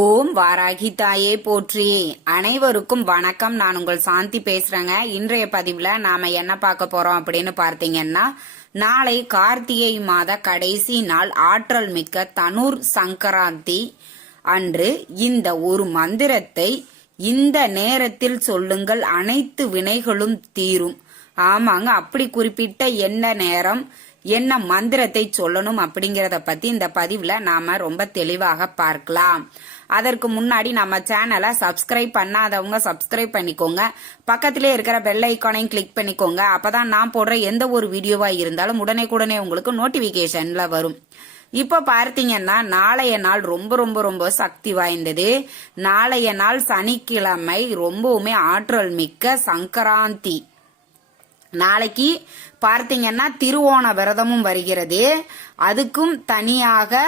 ஓம் வாராகி தாயே போற்றி. அனைவருக்கும் வணக்கம். நான் உங்கள் சாந்தி பேசுறேங்க. இன்றைய பதிவுல நாம என்ன பார்க்க போறோம் அப்படின்னு பார்த்தீங்கன்னா நாளை கார்த்திகை மாத கடைசி நாள் ஆற்றல் மிக்க தனுர் சங்கராந்தி அன்று இந்த ஒரு மந்திரத்தை இந்த நேரத்தில் சொல்லுங்கள். அனைத்து வினைகளும் தீரும். ஆமாங்க அப்படி குறிப்பிட்ட என்ன நேரம்? என்ன மந்திரத்தை சொல்லணும் அப்படிங்கறத பத்தி இந்த பதிவுல நாம ரொம்ப தெளிவாக பார்க்கலாம். அதற்கு முன்னாடி நம்ம சேனலை சப்ஸ்கிரைப் பண்ணாதவங்க சப்ஸ்கிரைப் பண்ணிக்கோங்க. பக்கத்திலே இருக்கிற பெல் ஐக்கானையும் கிளிக் பண்ணிக்கோங்க. அப்பதான் நான் போடுற எந்த ஒரு வீடியோவா இருந்தாலும் உடனே உடனே உங்களுக்கு நோட்டிபிகேஷன்ல வரும். இப்போ பார்த்தீங்கன்னா நாளைய நாள் ரொம்ப ரொம்ப ரொம்ப சக்தி வாய்ந்தது. நாளைய நாள் சனிக்கிழமை ரொம்பவுமே ஆற்றல் மிக்க சங்கராந்தி. நாளைக்கு பார்த்தீங்கன்னா திருவோண விரதமும் வருகிறது. அதுக்கும் தனியாக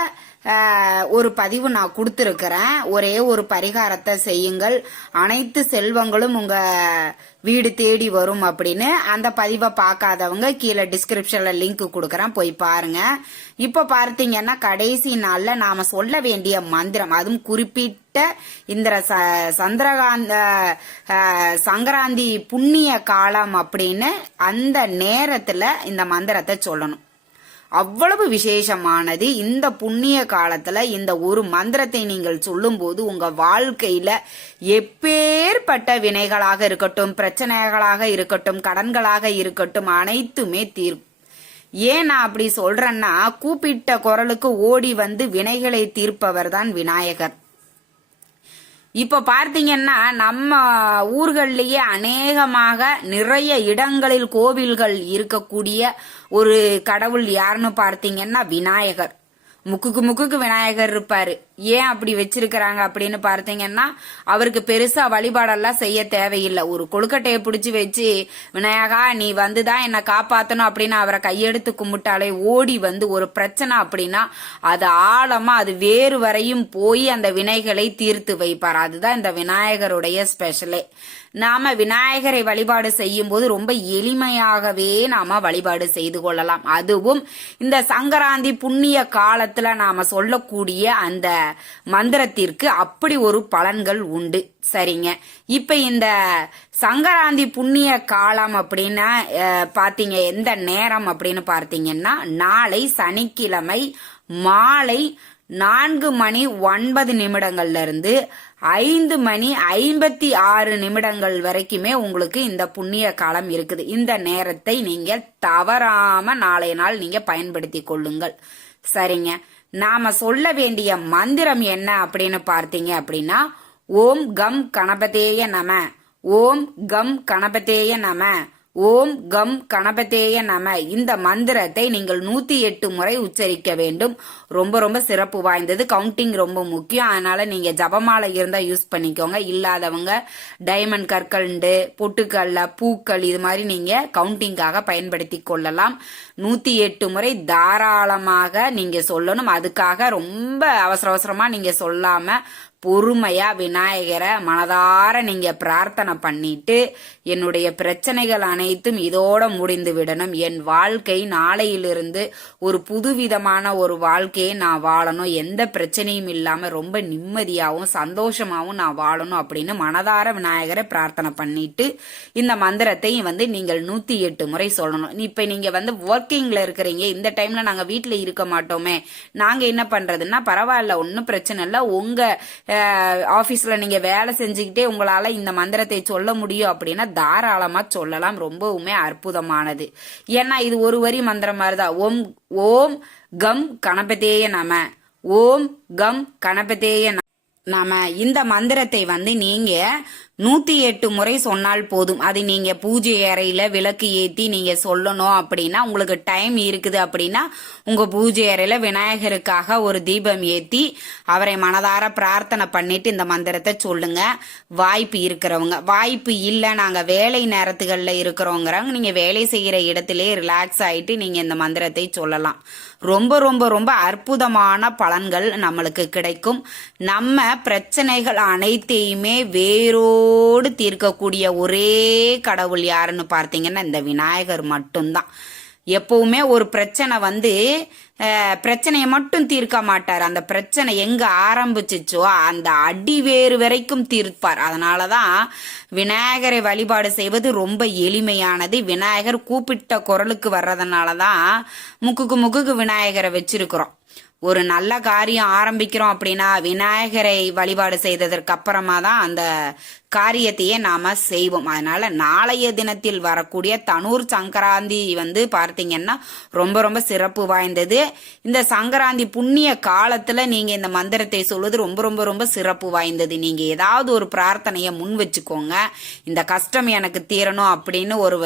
ஒரு பதிவு நான் கொடுத்துருக்கிறேன். ஒரே ஒரு பரிகாரத்தை செய்யுங்கள். அனைத்து செல்வங்களும் உங்கள் வீடு தேடி வரும் அப்படின்னு அந்த பதிவை பார்க்காதவங்க கீழே டிஸ்கிரிப்ஷன்ல லிங்க் கொடுக்குறேன். போய் பாருங்க. இப்ப பார்த்தீங்கன்னா கடைசி நாள்ல நாம சொல்ல வேண்டிய மந்திரம் அதுவும் குறிப்பிட்ட இந்த ச- சந்திரகாந்த சங்கராந்தி புண்ணிய காலம் அப்படின்னு அந்த நேரத்துல இந்த மந்திரத்தை சொல்லணும். அவ்வளவு விசேஷமானது இந்த புண்ணிய காலத்துல இந்த ஒரு மந்திரத்தை நீங்கள் சொல்லும்போது உங்க வாழ்க்கையில எப்பேற்பட்ட வினைகளாக இருக்கட்டும் பிரச்சனைகளாக இருக்கட்டும் கடன்களாக இருக்கட்டும் அனைத்துமே தீர்க்கும் ஏன் நான் அப்படி சொல்றேன்னா கூப்பிட்ட குரலுக்கு ஓடி வந்து வினைகளை தீர்ப்பவர் தான் விநாயகர். இப்போ பார்த்தீங்கன்னா நம்ம ஊர்கள்லேயே அநேகமாக நிறைய இடங்களில் கோவில்கள் இருக்கக்கூடிய ஒரு கடவுள் யாருன்னு பார்த்தீங்கன்னா விநாயகர். முக்குக்கு முக்குக்கு விநாயகர் இருப்பாரு. ஏன் அப்படி வச்சிருக்கிறாங்க அப்படின்னு பார்த்தீங்கன்னா அவருக்கு பெருசா வழிபாடெல்லாம் செய்ய தேவையில்லை. ஒரு கொழுக்கட்டையை பிடிச்சி வச்சு விநாயகா நீ வந்துதான் என்னை காப்பாத்தணும் அப்படின்னு அவரை கையெடுத்து கும்பிட்டாலே ஓடி வந்து ஒரு பிரச்சனை அப்படின்னா அது ஆழமா அது வேறு வரையும் போய் அந்த வினைகளை தீர்த்து வைப்பார். அதுதான் இந்த விநாயகருடைய ஸ்பெஷலே நாம விநாயகரை வழிபாடு செய்யும் போது ரொம்ப எளிமையாகவே நாம வழிபாடு செய்து கொள்ளலாம். அதுவும் இந்த சங்கராந்தி புண்ணிய காலத்துல நாம சொல்லக்கூடிய அந்த மந்திரத்திற்கு அப்படி ஒரு பலன்கள் உண்டு. சரிங்க. இப்ப இந்த சங்கராந்தி புண்ணிய காலம் அப்படின்னா பார்த்தீங்க பாத்தீங்க எந்த நேரம் அப்படின்னு பார்த்தீங்கன்னா நாளை சனிக்கிழமை மாலை நான்கு மணி ஒன்பது நிமிடங்கள்ல இருந்து ஐந்து மணி ஐம்பத்தி ஆறு நிமிடங்கள் வரைக்குமே உங்களுக்கு இந்த புண்ணிய காலம் இருக்குது. இந்த நேரத்தை நீங்க தவறாம நாளைய நாள் நீங்க பயன்படுத்தி கொள்ளுங்கள். சரிங்க. நாம சொல்ல வேண்டிய மந்திரம் என்ன அப்படின்னு பார்த்தீங்க அப்படின்னா ஓம் கம் கணபதேய நம. ஓம் கம் கணபதேய நம. ஓம் கம் கணபதேய நம. இந்த மந்திரத்தை நீங்கள் நூத்தி எட்டு முறை உச்சரிக்க வேண்டும். ரொம்ப ரொம்ப சிறப்பு வாய்ந்தது. கவுண்டிங் ரொம்ப முக்கியம். அதனால நீங்க ஜபமாலை இருந்தா யூஸ் பண்ணிக்கோங்க. இல்லாதவங்க டைமண்ட் கற்கண்டு பொட்டுக்கல்ல பூக்கள் இது மாதிரி நீங்க கவுண்டிங்காக பயன்படுத்தி கொள்ளலாம். நூத்தி எட்டு முறை தாராளமாக நீங்க சொல்லணும். அதுக்காக ரொம்ப அவசர அவசரமா நீங்க சொல்லாம பொறுமையா விநாயகரை மனதார நீங்க பிரார்த்தனை பண்ணிட்டு என்னுடைய பிரச்சனைகள் அனைத்தும் இதோட முடிந்து விடணும். என் வாழ்க்கை நாளையிலிருந்து ஒரு புதுவிதமான ஒரு வாழ்க்கையை நான் வாழணும். எந்த பிரச்சனையும் இல்லாம ரொம்ப நிம்மதியாகவும் சந்தோஷமாகவும் நான் வாழணும் அப்படின்னு மனதார விநாயகரை பிரார்த்தனை பண்ணிட்டு இந்த மந்திரத்தையும் வந்து நீங்கள் நூத்தி எட்டு முறை சொல்லணும். இப்ப நீங்க வந்து ஒர்க்கிங்ல இருக்கிறீங்க. இந்த டைம்ல நாங்க வீட்டில் இருக்க மாட்டோமே. நாங்க என்ன பண்றதுன்னா பரவாயில்ல ஒன்னும் பிரச்சனை இல்ல. உங்க ஆஃபீஸில் நீங்கள் வேலை செஞ்சுக்கிட்டே உங்களால் இந்த மந்திரத்தை சொல்ல முடியும் அப்படின்னா தாராளமாக சொல்லலாம். ரொம்பவுமே அற்புதமானது. ஏன்னா இது ஒரு வரி மந்திரம் மாதிரி தான் ஓம் ஓம் கம் கணபதேய நம. ஓம் கம் கணபதேய நம. இந்த மந்திரத்தை வந்து நீங்கள் நூத்தி எட்டு முறை சொன்னால் போதும். அது நீங்க பூஜை அறையில விளக்கு ஏத்தி நீங்க சொல்லணும் அப்படின்னா உங்களுக்கு டைம் இருக்குது அப்படின்னா உங்க பூஜை அறையில விநாயகருக்காக ஒரு தீபம் ஏத்தி அவரை மனதார பிரார்த்தனை பண்ணிட்டு இந்த மந்திரத்தை சொல்லுங்க. வாய்ப்பு இருக்கிறவங்க. வாய்ப்பு இல்லை நாங்க வேலை நேரத்துகள்ல இருக்கிறோங்கிறவங்க நீங்க வேலை செய்யற இடத்திலே ரிலாக்ஸ் ஆயிட்டு நீங்க இந்த மந்திரத்தை சொல்லலாம். ரொம்ப ரொம்ப ரொம்ப அற்புதமான பலன்கள் நம்மளுக்கு கிடைக்கும். நம்ம பிரச்சனைகள் அனைத்தையுமே வேறோ வேரோடு தீர்க்கக்கூடிய ஒரே கடவுள் யாருன்னு பார்த்தீங்கன்னா இந்த விநாயகர் மட்டும்தான். எப்பவுமே ஒரு பிரச்சனை வந்து பிரச்சனையை மட்டும் தீர்க்க மாட்டார். அந்த பிரச்சனை எங்க ஆரம்பிச்சிச்சோ அந்த அடி வேறு வரைக்கும் தீர்ப்பார். அதனாலதான் விநாயகரை வழிபாடு செய்வது ரொம்ப எளிமையானது. விநாயகர் கூப்பிட்ட குரலுக்கு வர்றதுனாலதான் முக்குக்கு முக்குக்கு விநாயகரை வச்சிருக்கிறோம். ஒரு நல்ல காரியம் ஆரம்பிக்கிறோம் அப்படின்னா விநாயகரை வழிபாடு செய்ததற்கு அப்புறமா தான் அந்த காரியத்தையே நாம செய்வோம். அதனால நாளைய தினத்தில் வரக்கூடிய தனூர் சங்கராந்தி வந்து பார்த்தீங்கன்னா ரொம்ப ரொம்ப சிறப்பு வாய்ந்தது. இந்த சங்கராந்தி புண்ணிய காலத்துல நீங்க இந்த மந்திரத்தை சொல்வது ரொம்ப ரொம்ப ரொம்ப சிறப்பு வாய்ந்தது. நீங்க ஏதாவது ஒரு பிரார்த்தனையை முன் வச்சுக்கோங்க. இந்த கஷ்டம் எனக்கு தீரணும் அப்படின்னு ஒரு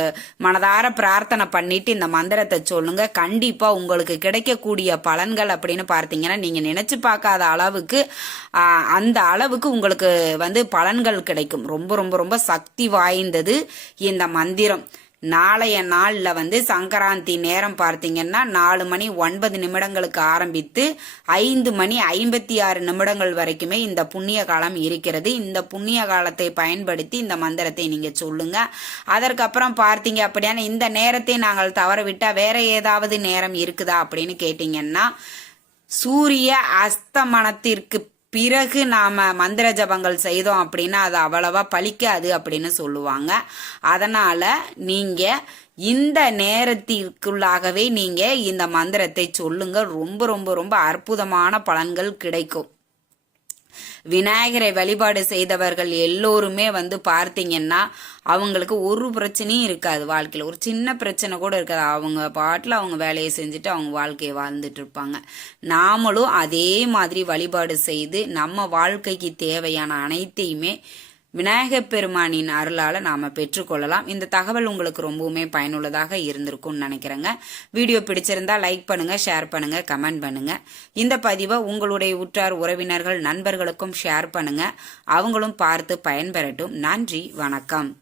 மனதார பிரார்த்தனை பண்ணிட்டு இந்த மந்திரத்தை சொல்லுங்க. கண்டிப்பா உங்களுக்கு கிடைக்கக்கூடிய பலன்கள் அப்படின்னு பார்த்தீங்கன்னா நீங்க நினைச்சு பார்க்காத அளவுக்கு அந்த அளவுக்கு உங்களுக்கு வந்து பலன்கள் கிடைக்கும். ரொம்ப ரொம்ப ரொம்ப சக்தி வாய்ந்தது இந்த மந்திரம். நாளைய நாளில் வந்து சங்கராந்தி நேரம் பார்த்தீங்கன்னா நாலு மணி ஒன்பது நிமிடங்களுக்கு ஆரம்பித்து ஐந்து மணி ஐம்பத்தி ஆறு நிமிடங்கள் வரைக்குமே இந்த புண்ணிய காலம் இருக்கிறது. இந்த புண்ணிய காலத்தை பயன்படுத்தி இந்த மந்திரத்தை நீங்கள் சொல்லுங்க. அதற்கப்புறம் பார்த்தீங்க அப்படின்னா இந்த நேரத்தை நாங்கள் தவறவிட்டால் வேற ஏதாவது நேரம் இருக்குதா அப்படின்னு கேட்டீங்கன்னா சூரிய அஸ்தமனத்திற்கு பிறகு நாம மந்திர ஜபங்கள் செய்தோம் அப்படின்னா அது அவ்வளவா பழிக்காது அப்படின்னு சொல்லுவாங்க. அதனால நீங்க இந்த நேரத்திற்குள்ளாகவே நீங்க இந்த மந்திரத்தை சொல்லுங்க. ரொம்ப ரொம்ப ரொம்ப அற்புதமான பலன்கள் கிடைக்கும். விநாயகரை வழிபாடு செய்தவர்கள் எல்லோருமே வந்து பார்த்தீங்கன்னா அவங்களுக்கு ஒரு பிரச்சனையும் இருக்காது வாழ்க்கையில். ஒரு சின்ன பிரச்சனை கூட இருக்காது. அவங்க பாட்டில் அவங்க வேலையை செஞ்சுட்டு அவங்க வாழ்க்கையை வாழ்ந்துட்டு இருப்பாங்க. நாமளும் அதே மாதிரி வழிபாடு செய்து நம்ம வாழ்க்கைக்கு தேவையான அனைத்தையுமே விநாயகப் பெருமானின் அருளால நாம பெற்றுக்கொள்ளலாம். இந்த தகவல் உங்களுக்கு ரொம்பவுமே பயனுள்ளதாக இருந்திருக்கும்னு நினைக்கிறேங்க. வீடியோ பிடிச்சிருந்தா லைக் பண்ணுங்க ஷேர் பண்ணுங்க கமெண்ட் பண்ணுங்க. இந்த பதிவை உங்களுடைய உற்றார் உறவினர்கள் நண்பர்களுக்கும் ஷேர் பண்ணுங்க. அவங்களும் பார்த்து பயன்பெறட்டும். நன்றி வணக்கம்.